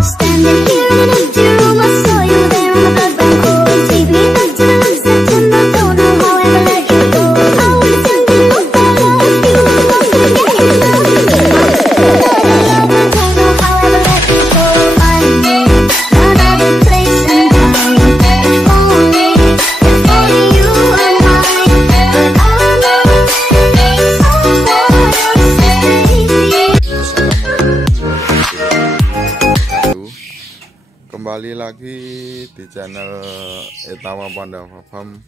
Standing here in an empty room, I saw you there on the bed when cold. Take me back to the love September, don't know how I ever let you go. I was young and no fella, feeling lost and getting low. Love, I don't know how I ever let you go. I know another place and time. If only you were mine. But all I know is someone else says. Kembali lagi di channel Etawa Pandawa Farm.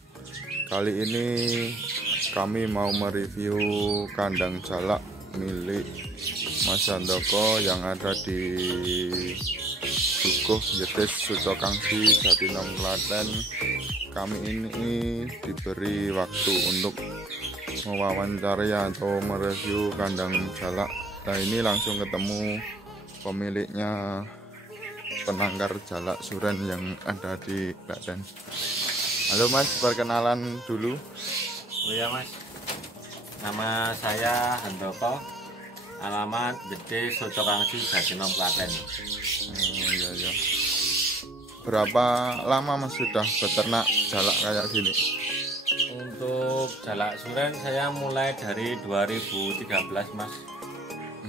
Kali ini kami mau mereview kandang jalak milik Mas Handoko yang ada di Dukuh Jetis Sucokangsi Jatinom Klaten. Kami ini diberi waktu untuk mewawancari atau mereview kandang jalak. Nah, ini langsung ketemu pemiliknya, penangkar jalak suren yang ada di Klaten. Halo Mas, perkenalan dulu. Oh ya Mas, nama saya Handoko, alamat Jetis Sucokangsi Jatinom Klaten. Iya. Berapa lama Mas sudah beternak jalak kayak gini? Untuk jalak suren saya mulai dari 2013 Mas,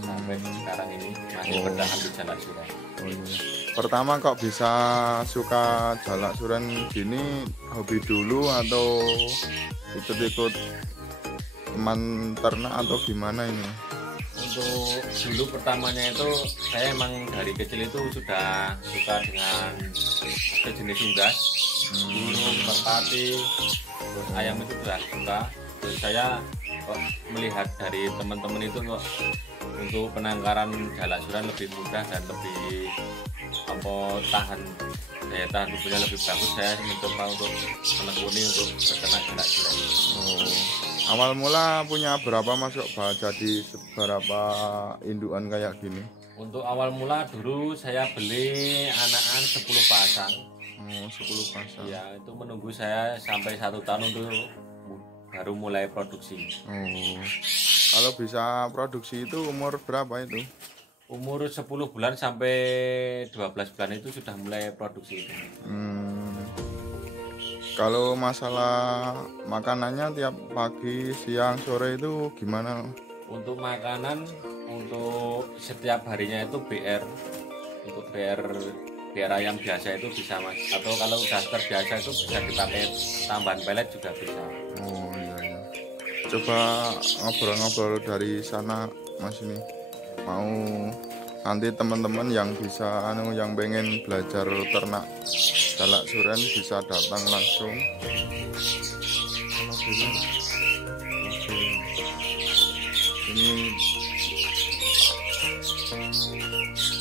sampai sekarang ini masih bertahan di jalak suren. Oh, iya. Pertama kok bisa suka jalak suren gini, hobi dulu atau ikut-ikut teman ternak atau gimana ini? Untuk dulu pertamanya itu saya emang dari kecil itu sudah suka dengan sejenis unggas, burung, merpati, terus ayam itu sudah suka. Terus saya kok melihat dari teman-teman itu kok untuk penangkaran jalak suren lebih mudah dan lebih daya tahan tubuhnya lebih bagus. Saya mencoba untuk menekuni untuk beternak jalak suren. Awal mula punya berapa masuk jadi seberapa indukan kayak gini? Untuk awal mula dulu saya beli anakan 10 pasang. 10 pasang. Ya, itu menunggu saya sampai 1 tahun untuk baru mulai produksi. Kalau bisa produksi itu umur berapa itu? Umur 10 bulan sampai 12 bulan itu sudah mulai produksi. Kalau masalah makanannya tiap pagi, siang, sore itu gimana? Untuk makanan, untuk setiap harinya itu BR. Untuk BR ayam biasa itu bisa Mas. Atau kalau udah terbiasa itu bisa dipakai tambahan pelet juga bisa. Iya. Coba ngobrol-ngobrol dari sana Mas ini. Mau nanti teman-teman yang bisa yang pengen belajar ternak jalak suren bisa datang langsung.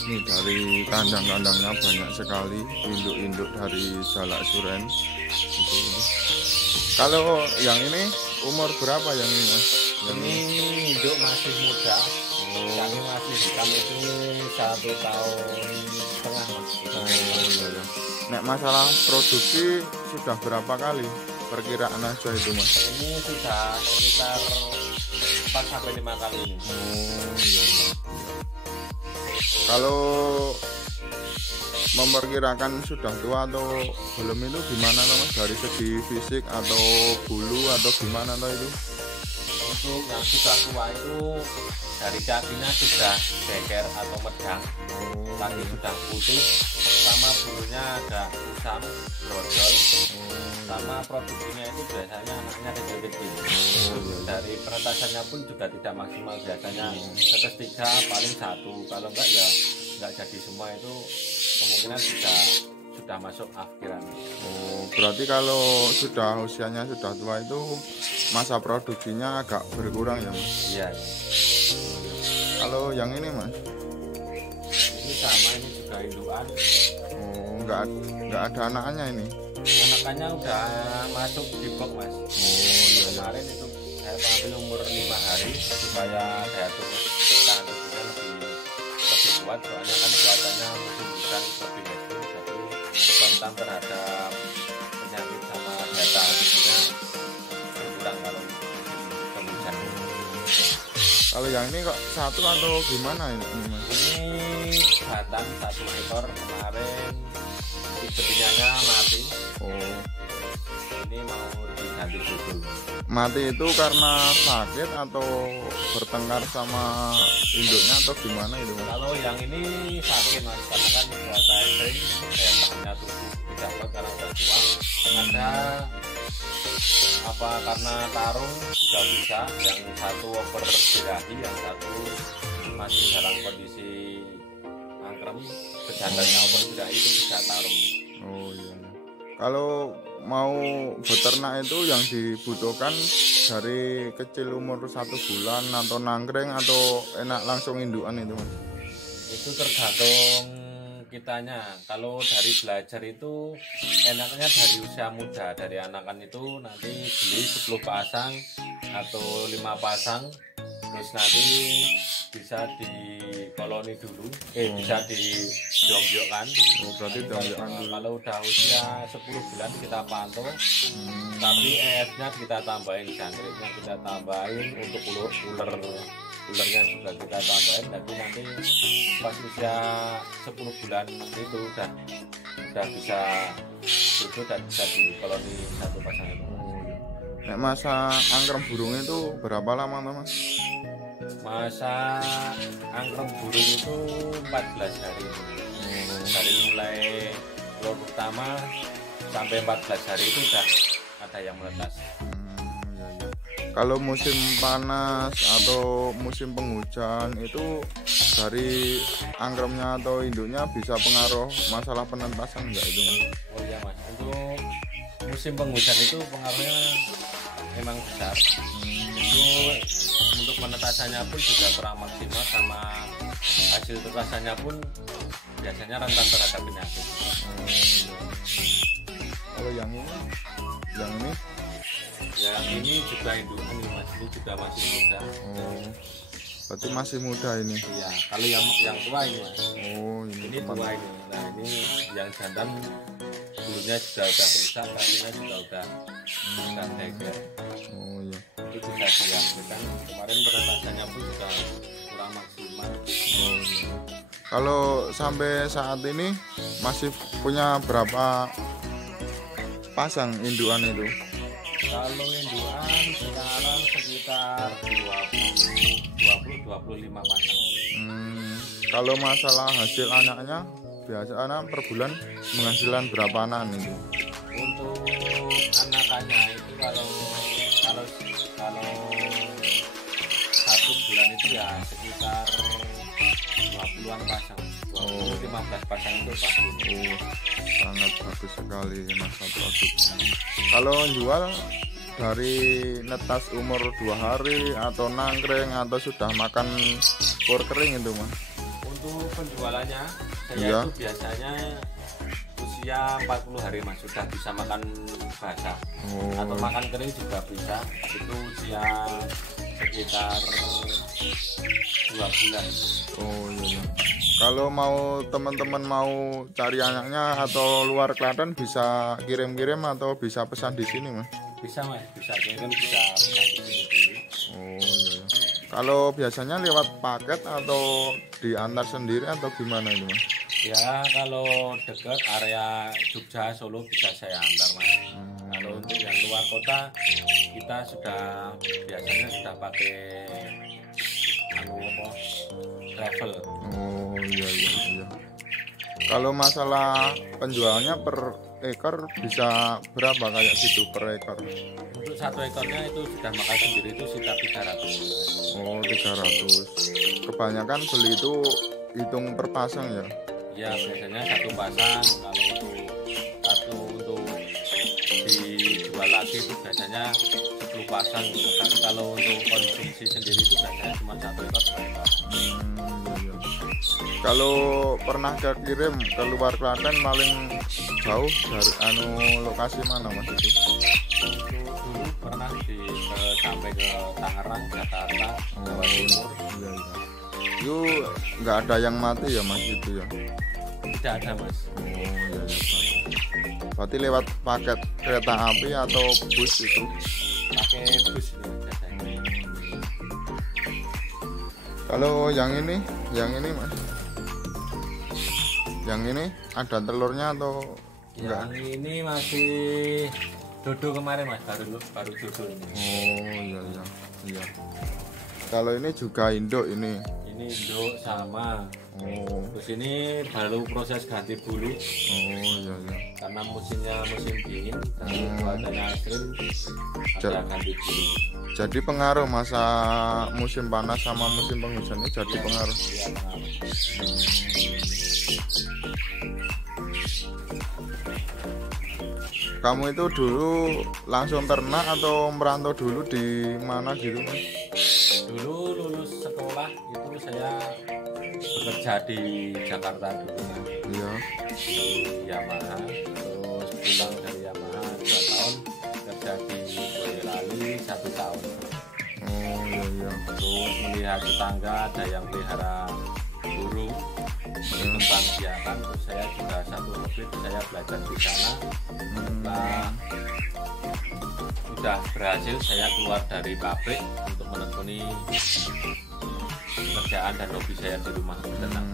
Ini dari kandang-kandangnya banyak sekali induk-induk dari jalak suren. Kalau yang ini umur berapa yang ini Mas? Ini induk masih muda. Yang masih hitam itu 1,5 tahun Mas. Iya. Nek masalah produksi sudah berapa kali perkiraan aja itu Mas? Ini sudah sekitar 4-5 kali ini. Iya. Kalau memperkirakan sudah tua atau belum itu gimana Mas? Dari segi fisik atau bulu atau gimana itu? Untuk yang sudah tua itu dari kakinya sudah ceker atau medang, kaki sudah putih, sama bulunya agak kusam, brodol, sama produksinya itu biasanya anaknya kecil-kecil. Dari penetasannya pun juga tidak maksimal, biasanya tetes 3 paling 1, kalau enggak ya enggak jadi semua. Itu kemungkinan sudah masuk akhiran. Berarti kalau sudah usianya sudah tua itu masa produksinya agak berkurang ya Mas? Iya. Kalau yang ini Mas? Ini sama, ini juga indukan. Enggak ada anakannya ini? Anakannya udah masuk di box Mas. Iya. Kemarin itu saya ambil umur 5 hari supaya daya tahan tubuhnya lebih kuat, soalnya kan cuacanya musim hujan lebih ekstrim, jadi rentan terhadap penyakit sama daya tahan tubuhnya berkurang kalau musim hujan. Kalau yang ini kok satu atau gimana ini Mas? Ini jantan 1 ekor kemarin betinanya mati. Oh, Ini mau diganti judul. mati itu karena sakit atau bertengkar sama induknya atau gimana itu Mas? Kalau yang ini sakit mas, karena kan cuaca ekstrim, daya tahannya tubuh tidak kuat karena sudah tua. Ada apa karena tarung juga bisa, yang satu over birahi, yang satu masih dalam kondisi angkrem. Pejantannya over birahi itu bisa tarung. Oh iya. Kalau mau beternak itu yang dibutuhkan dari kecil umur 1 bulan atau nangkring atau enak langsung indukan itu Mas? Itu tergantung kitanya. Kalau dari belajar itu enaknya dari usia muda, dari anakan itu nanti beli 10 pasang atau 5 pasang, terus nanti bisa di koloni dulu, bisa dijonggyokkan. Oh, berarti jonggyokan dulu. Kalau udah usia 10 bulan kita pantau, tapi EF-nya kita tambahin, jangkriknya kita tambahin, untuk ulernya juga kita tambahin. Tapi nanti pas usia 10 bulan itu udah bisa susu dan bisa di koloni 1 pasang itu. Nek masa angkrem burung itu berapa lama Mas? Masa angkrem burung itu 14 hari. Dari mulai telur pertama sampai 14 hari itu udah ada yang menetas. Iya, iya. Kalau musim panas atau musim penghujan itu dari angkremnya atau induknya bisa pengaruh masalah penentasan enggak itu Mas? Oh iya mas, untuk musim penghujan itu pengaruhnya memang besar. Itu untuk penetasannya pun juga kurang maksimal, sama hasil tetasannya pun biasanya rentan terhadap penyakit. Kalau yang ini Yang ini juga indukan nih mas, ini juga masih muda. oh, berarti masih muda ini. Iya, kalau yang tua ini mas, Oh, ini tua ini. Nah ini yang jantan bulunya juga udah rusak, kakinya juga udah teker. Oh iya. Itu bisa dilakukan. Kemarin penetasannya pun juga kurang maksimal. Oh, iya. Kalau sampai saat ini masih punya berapa pasang indukan itu? Kalau indukan sekarang sekitar 20-25 pasang. Kalau masalah hasil anaknya biasanya per bulan menghasilkan berapa anak itu? Untuk anakannya itu kalau 1 bulan itu ya sekitar 20-an pasang. 20-15 pasang itu pasti. Oh, sangat bagus sekali masa produksi. Kalau jual dari netas umur 2 hari atau nangkring atau sudah makan pur kering itu Mas? Untuk penjualannya saya Iya. itu biasanya usia 40 hari mas, sudah bisa makan basah atau makan kering juga bisa. Itu usia sekitar 2 bulan. Oh iya, iya. Kalau mau teman-teman mau cari anaknya atau luar Klaten bisa kirim-kirim atau bisa pesan di sini Mas? Bisa mas, bisa kirim, bisa pesan di sini dulu. Oh iya, iya. Kalau biasanya lewat paket atau diantar sendiri atau gimana itu Mas? Ya kalau dekat area Jogja Solo bisa saya antar mas. Kalau untuk yang luar kota kita biasanya sudah pakai travel. Oh iya, iya, iya. Kalau masalah penjualannya per ekor bisa berapa kayak gitu per ekor? Untuk 1 ekornya itu sudah makan sendiri itu sekitar 300. Oh 300. Kebanyakan beli itu hitung per pasang ya? Ya biasanya 1 pasang. Kalau untuk dijual lagi itu biasanya 10 pasang. Tapi kalau untuk konsumsi sendiri itu biasanya cuma 1 ekor per ekor. Iya, iya. Kalau pernah kirim ke luar Klaten paling jauh dari lokasi mana Mas itu? Dulu pernah sampai ke Tangerang, Jakarta, Jawa Timur. Iya, iya. Itu nggak ada yang mati ya Mas itu ya? Tidak ada mas. Oh iya, iya. Berarti lewat paket kereta api atau bus itu? Pakai bus itu biasanya. Kalau yang ini Mas? Yang ini ada telurnya atau enggak? Yang ini masih dodo kemarin mas, baru dodo ini. Oh iya iya iya. Kalau ini juga induk ini. Ini induk sama. Oh Terus ini baru proses ganti bulu iya iya. karena musimnya musim dingin dan cuacanya ekstrim, ada ganti bulu. Jadi pengaruh masa musim panas sama musim penghujan ini jadi pengaruh. Iya, pengaruh. Kamu itu dulu langsung ternak atau merantau dulu di mana gitu Mas? Dulu lulus sekolah itu saya bekerja di Jakarta dulu kan, Iya. di Yamaha, terus pulang dari Yamaha 2 tahun, kerja di Boyolali 1 tahun, Oh iya iya. terus melihat tetangga ada yang pelihara burung di tempat biakan, terus saya juga satu hobi, saya belajar di sana. Setelah sudah berhasil, saya keluar dari pabrik untuk menekuni pekerjaan dan hobi saya di rumah beternak.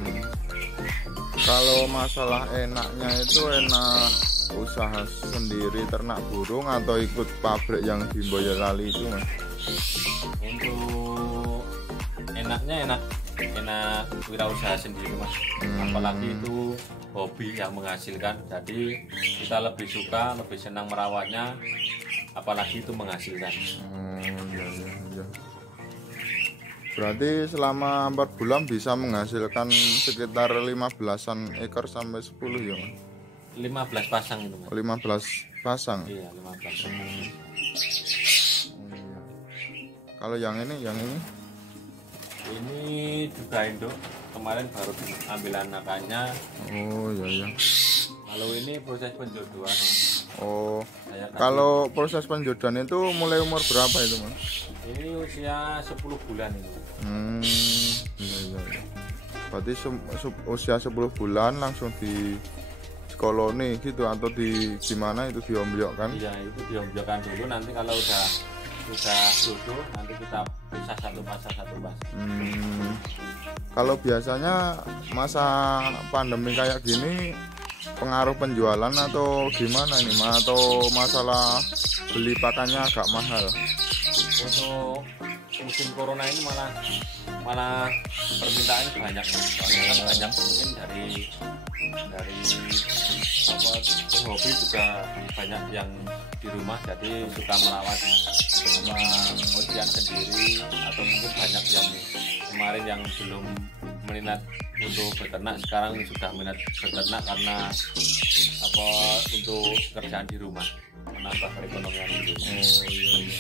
Kalau masalah enaknya itu enak usaha sendiri ternak burung atau ikut pabrik yang di Boyolali itu Mas? Untuk enaknya enak wirausaha sendiri mas, apalagi itu hobi yang menghasilkan, jadi kita lebih suka, lebih senang merawatnya, apalagi itu menghasilkan. Iya iya iya. Berarti selama 4 bulan bisa menghasilkan sekitar 15-an ekor sampai 10 ya Mas? 15 pasang itu mas. 15 pasang. Iya 15 pasang. Kalau yang ini Ini juga induk, kemarin baru ambil anakannya. oh iya iya. Kalau ini proses penjodohan mas. Oh Saya kasih- kalau proses penjodohan itu mulai umur berapa itu Mas? ini usia 10 bulan ini. Iya iya iya. Berarti usia 10 bulan langsung di koloni gitu atau di gimana itu diombyok kan? Iya itu diombyokkan dulu, nanti kalau udah dodo nanti kita pisah satu pasang. Kalau biasanya masa pandemi kayak gini pengaruh penjualan atau gimana ini Mas? Atau masalah beli pakannya agak mahal? Untuk musim corona ini malah permintaannya banyak Mas. Soalnya kan banyak mungkin dari hobi juga banyak yang di rumah, jadi suka merawat sama ujian sendiri, atau mungkin banyak yang kemarin yang belum minat untuk beternak sekarang sudah minat beternak karena untuk kerjaan di rumah, menambah perekonomian di rumah. Oh iya iya.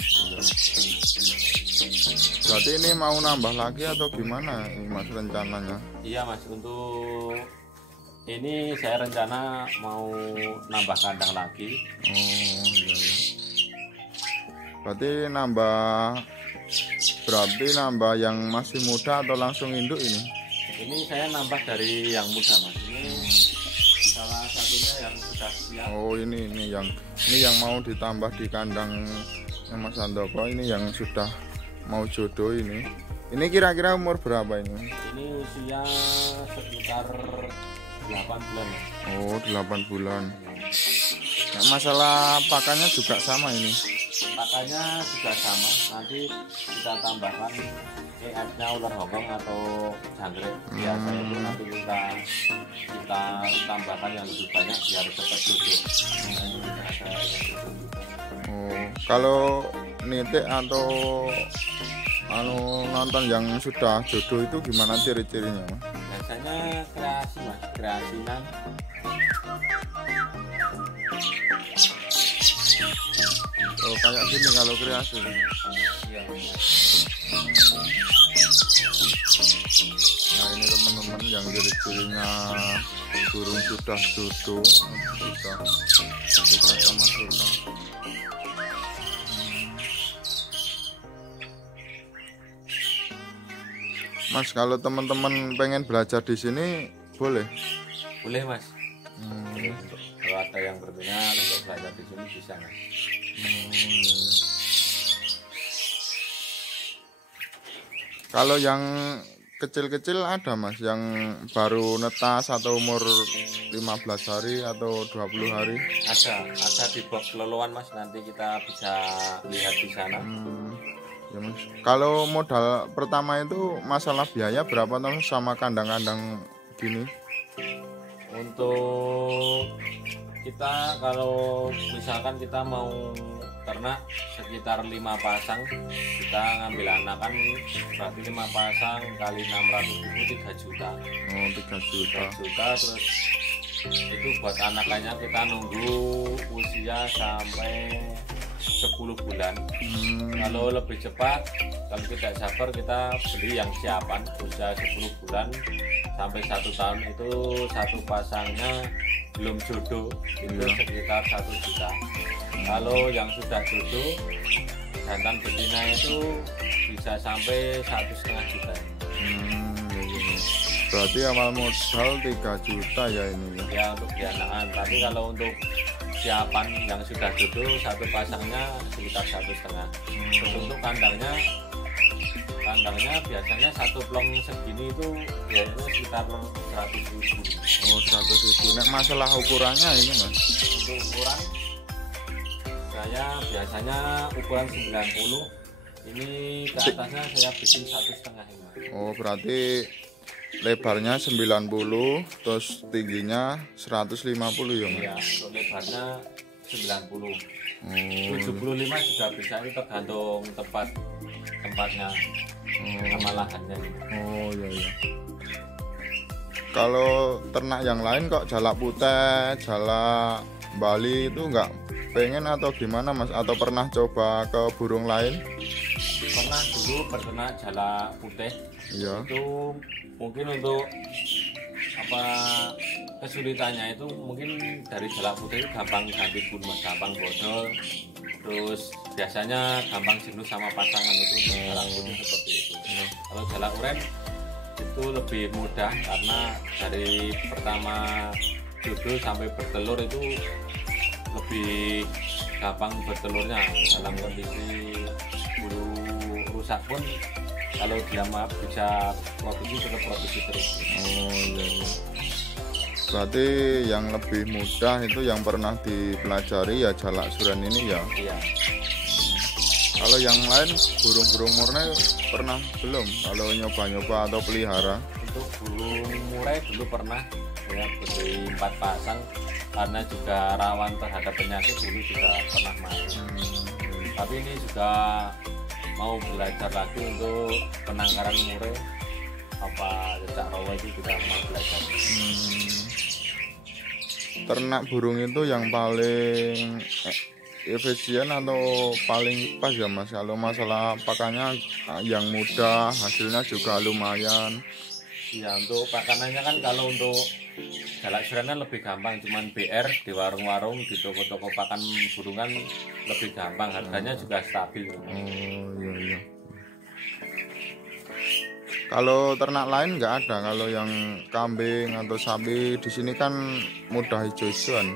Berarti ini mau nambah lagi atau gimana ini Mas rencananya? Iya mas, untuk ini saya rencana mau nambah kandang lagi. Oh iya iya. Berarti nambah yang masih muda atau langsung induk ini? Ini saya nambah dari yang muda mas. Ini salah satunya yang sudah siap. Oh ini yang mau ditambah di kandang Mas Handoko, ini yang sudah mau jodoh ini. Ini kira-kira umur berapa ini? Ini usia sekitar 8 bulan mas. Oh 8 bulan. Nah, masalah pakannya juga sama ini. Pakannya juga sama. Nanti kita tambahkan EF-nya ular hongkong atau jangkrik biasa itu, nanti kita tambahkan yang lebih banyak biar cepat duduk. Nah, ini juga ada yang duduk juga. Oh, kalau nitik atau nonton yang sudah jodoh itu gimana ciri-cirinya Mas? Biasanya kreasi mas, kreasinan. Oh kayak gini kalau kreasi. Iya mas. Nah ini teman-teman yang ciri-cirinya burung sudah jodoh, suka sama suka. Mas kalau teman-teman pengen belajar di sini boleh? Boleh mas. Kalau ada yang berminat untuk belajar di sini bisa mas. Kalau yang kecil-kecil ada mas yang baru netas atau umur 15 hari atau 20 hari? Ada di box loloan mas, nanti kita bisa lihat di sana. Ya mas, kalau modal pertama itu masalah biaya berapa mas sama kandang-kandang gini? Untuk kita kalau misalkan kita mau ternak sekitar 5 pasang, kita ngambil anakan berarti 5 pasang kali 600.000 3 juta. Oh 3 juta. 3 juta, terus itu buat anakannya kita nunggu usia sampai 10 bulan. Kalau lebih cepat, kalau tidak sabar kita beli yang siapan usia 10 bulan sampai 1 tahun, itu satu pasangnya belum jodoh itu sekitar 1 juta. Kalau yang sudah jodoh jantan betina itu bisa sampai 1,5 juta. Berarti awal modal 3 juta ya ini ya untuk bianaan. Tapi kalau untuk siapan yang sudah jodoh satu pasangnya sekitar 1,5. Terus untuk kandangnya biasanya satu plong segini itu biasanya sekitar 100.000. Oh 100.000. Nek masalah ukurannya ini mas? Untuk ukuran saya biasanya ukuran 90, ini ke atasnya saya bikin 1,5 ini. Oh berarti lebarnya 90 terus tingginya 150 ya mas? Ya, untuk lebarnya 90. Oh, 75 juga bisa, itu tergantung tempatnya sama lahannya. oh iya iya. Kalau ternak yang lain kok jalak putih, jalak Bali itu enggak pengen atau gimana mas? Atau pernah coba ke burung lain? Pernah dulu berternak jalak putih. Iya. Itu mungkin untuk apa kesulitannya itu mungkin dari jalak putih itu gampang ganti bun, gampang bodol, terus biasanya gampang jenuh sama pasangan itu untuk jalak putih seperti itu. Kalau jalak uren itu lebih mudah karena dari pertama jodoh sampai bertelur itu lebih gampang bertelurnya. Dalam kondisi bulu rusak pun kalau dia bisa produksi, tetap produksi terus. Oh iya, iya. Berarti yang lebih mudah itu yang pernah dipelajari ya jalak suren ini ya. Iya. Kalau yang lain burung-burung murni pernah belum? Kalau nyoba-nyoba atau pelihara? Untuk burung murai dulu pernah ya, beli 4 pasang karena juga rawan terhadap penyakit, dulu juga pernah mau. Tapi ini juga mau belajar lagi untuk penangkaran murai, apa jejak rawa itu juga mau belajar. Ternak burung itu yang paling efisien atau paling pas ya mas? Kalau masalah pakannya yang mudah, hasilnya juga lumayan. Ya untuk pakanannya kan kalau untuk jalak suren lebih gampang, cuman BR di warung-warung, di toko-toko pakan burungan lebih gampang, harganya juga stabil. Oh iya iya. Kalau ternak lain nggak ada, kalau yang kambing atau sapi di sini kan mudah hijau-hijauan.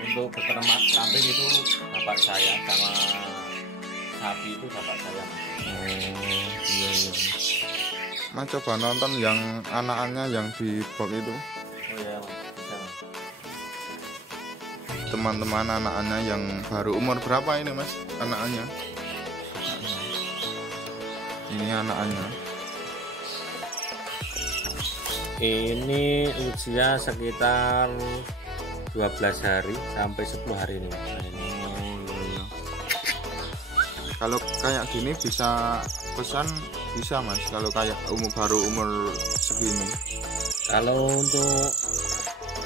Untuk beternak kambing itu bapak saya, sama sapi itu bapak saya. Oh iya iya. Mas coba nonton yang anak-anaknya yang di box itu. Oh iya mas, bisa mas. Teman-teman anak-anaknya yang baru umur berapa ini mas? Anak-anaknya? Ini anak-anaknya. Ini usia sekitar 12 hari sampai 10 hari ini. Nah, ini kalau kayak gini bisa pesan bisa mas, kalau kayak baru umur segini. kalau untuk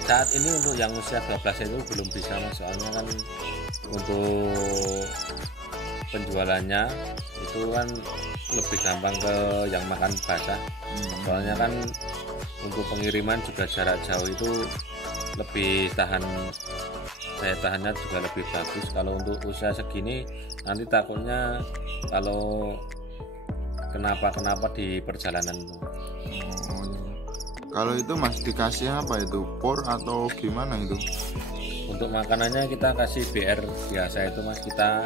saat ini untuk yang usia 12 itu belum bisa mas, soalnya kan untuk penjualannya itu kan lebih gampang ke yang makan basah. Soalnya kan untuk pengiriman juga jarak jauh itu lebih tahan, daya tahannya juga lebih bagus. Kalau untuk usia segini nanti takutnya kalau kenapa di perjalanan. Kalau itu mas dikasih apa itu, por atau gimana itu? Untuk makanannya kita kasih BR biasa itu mas, kita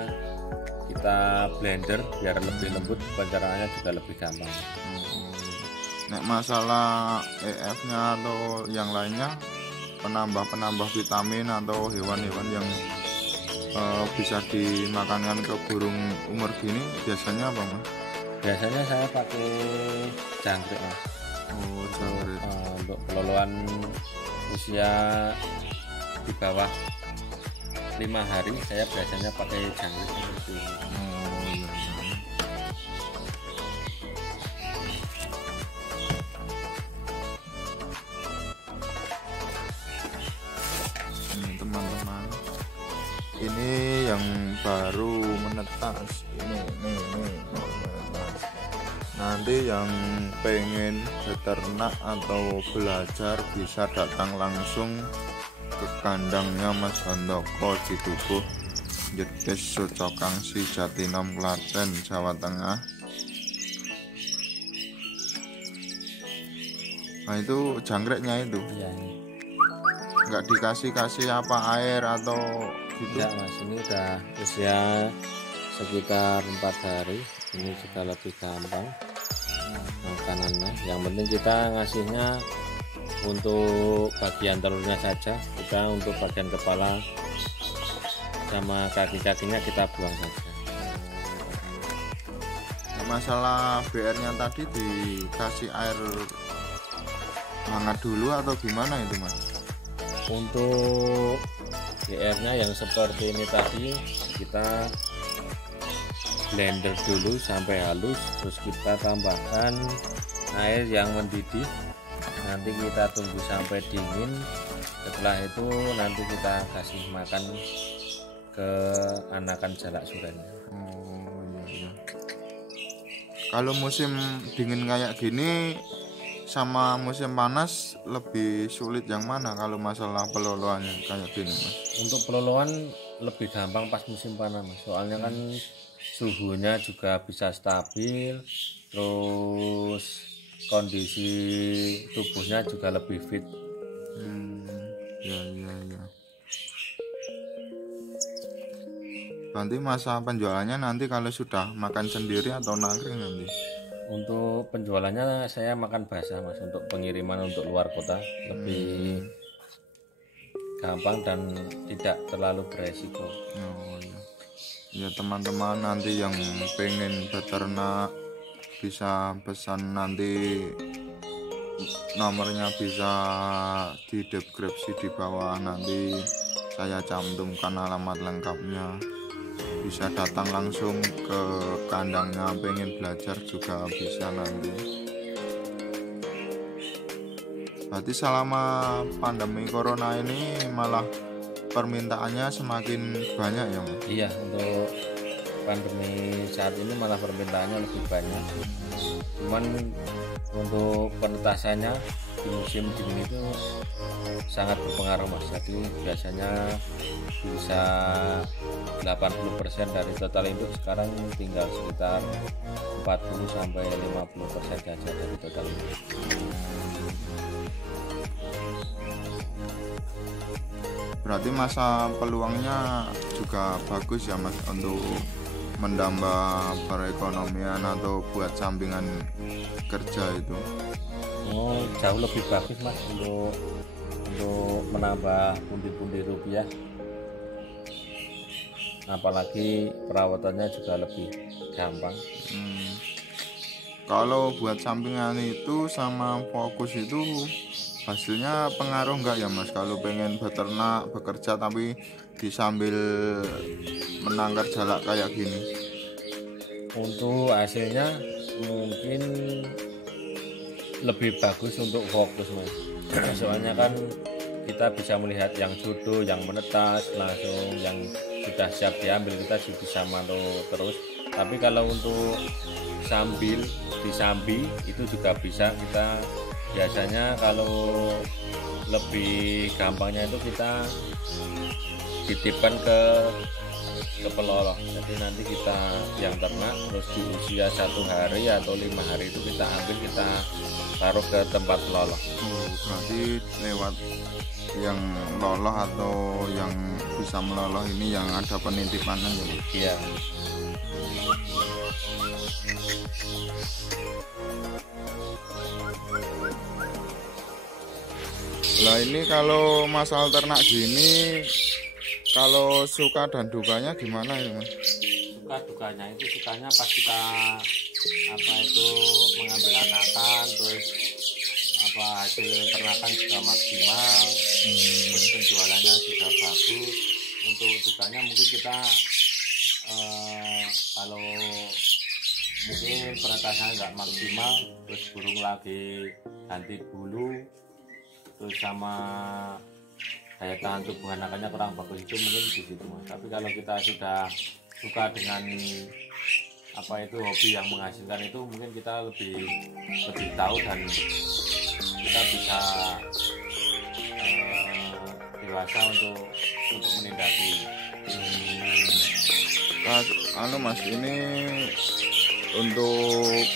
blender biar lebih lembut, pencernaan juga lebih gampang. Nek masalah EF-nya atau yang lainnya, penambah vitamin atau hewan-hewan yang bisa dimakankan ke burung umur gini biasanya apa mas? Biasanya saya pakai jangkrik mas. Oh jangkrik. Untuk peloloan usia di bawah 5 hari saya biasanya pakai jangkrik seperti ini. Oh iya, iya. Ini teman-teman, ini yang baru menetas ini menetas. Nanti yang pengen beternak atau belajar bisa datang langsung ke kandangnya Mas Handoko di Dukuh Jedes Socokangsi Jatinom Klaten Jawa Tengah. Nah itu jangkriknya itu Iya ini. nggak dikasih apa air atau gitu? Enggak mas, ini udah usia sekitar 4 hari. Ini sudah lebih gampang makanannya. Yang penting kita ngasihnya untuk bagian telurnya saja. Kita untuk bagian kepala sama kaki-kakinya kita buang saja. Nah, masalah BR-nya tadi dikasih air hangat dulu atau gimana itu mas? Untuk BR-nya yang seperti ini tadi kita blender dulu sampai halus, terus kita tambahkan air yang mendidih. Nanti kita tunggu sampai dingin. Setelah itu nanti kita kasih makan ke anakan jalak surennya. Oh iya, iya. Kalau musim dingin kayak gini sama musim panas lebih sulit yang mana kalau masalah peloloannya kayak gini mas? Untuk peloloan lebih gampang pas musim panas mas. Soalnya kan suhunya juga bisa stabil, terus kondisi tubuhnya juga lebih fit. Ya. Nanti masa penjualannya nanti kalau sudah makan sendiri atau nangkring nanti? Untuk penjualannya saya makan basah mas. Untuk pengiriman untuk luar kota lebih gampang dan tidak terlalu beresiko. Oh iya. Ya teman-teman nanti yang pengen beternak bisa pesan, nanti nomornya bisa di deskripsi di bawah, nanti saya cantumkan alamat lengkapnya. Bisa datang langsung ke kandangnya, pengen belajar juga bisa nanti. Berarti selama pandemi corona ini malah permintaannya semakin banyak ya mas? Iya, untuk pandemi saat ini malah permintaannya lebih banyak. Cuman untuk penetasannya di musim dingin itu sangat berpengaruh mas. Jadi biasanya bisa 80% dari total induk sekarang tinggal sekitar 40 sampai 50% saja dari total induk. Berarti masa peluangnya juga bagus ya mas untuk menambah perekonomian atau buat sampingan kerja itu? Oh, jauh lebih bagus mas untuk menambah pundi-pundi rupiah. Apalagi perawatannya juga lebih gampang. Kalau buat sampingan itu sama fokus itu hasilnya pengaruh nggak ya mas kalau pengen beternak bekerja tapi disambil menangkar jalak kayak gini? Untuk hasilnya mungkin lebih bagus untuk fokus mas. Soalnya kan kita bisa melihat yang jodoh, yang menetas langsung, yang sudah siap diambil kita bisa mantau terus. Tapi kalau untuk sambil disambi itu juga bisa. Kita biasanya kalau lebih gampangnya itu kita titipkan ke peloloh. Jadi nanti kita yang ternak terus di usia 1 hari atau 5 hari itu kita ambil, kita taruh ke tempat peloloh. Oh, berarti lewat yang loloh atau yang bisa meloloh ini yang ada penitipannya ya? Iya. Lah ini kalau masalah ternak gini, kalau suka dan dukanya gimana ya Mas? Suka dukanya itu sukanya pas kita mengambil anakan, terus hasil ternakan juga maksimal, terus penjualannya juga bagus. Untuk dukanya mungkin kita kalau mungkin penetasannya nggak maksimal, terus burung lagi ganti bulu, terus sama daya tahan tubuh anakannya kurang bagus, itu mungkin di situ Mas. Tapi kalau kita sudah suka dengan hobi yang menghasilkan itu, mungkin kita lebih tahu dan kita bisa dewasa untuk menindaki. Mas, ini untuk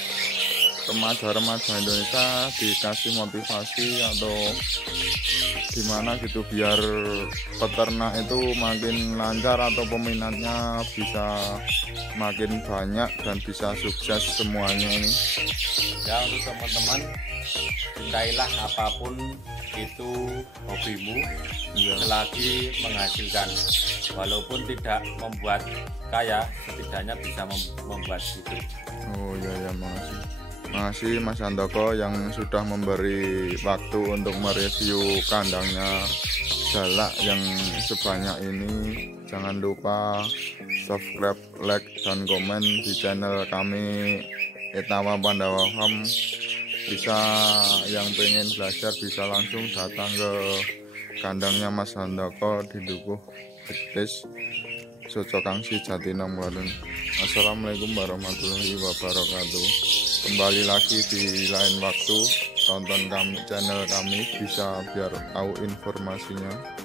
remaja-remaja Indonesia dikasih motivasi atau gimana gitu biar peternak itu makin lancar atau peminatnya bisa makin banyak dan bisa sukses semuanya ini. Ya, untuk teman-teman, cintailah apapun itu hobimu, Ya. selagi menghasilkan, walaupun tidak membuat kaya, setidaknya bisa membuat hidup. Oh ya, makasih Mas Handoko yang sudah memberi waktu untuk mereview kandangnya jalak yang sebanyak ini. Jangan lupa subscribe, like, dan komen di channel kami Etawa Pandawa Farm. Bisa yang pengen belajar bisa langsung datang ke kandangnya Mas Handoko di Dukuh Betis, Socokangsi, Jatinangor Walun. Assalamualaikum warahmatullahi wabarakatuh. Kembali lagi di lain waktu, tonton channel kami bisa biar tahu informasinya.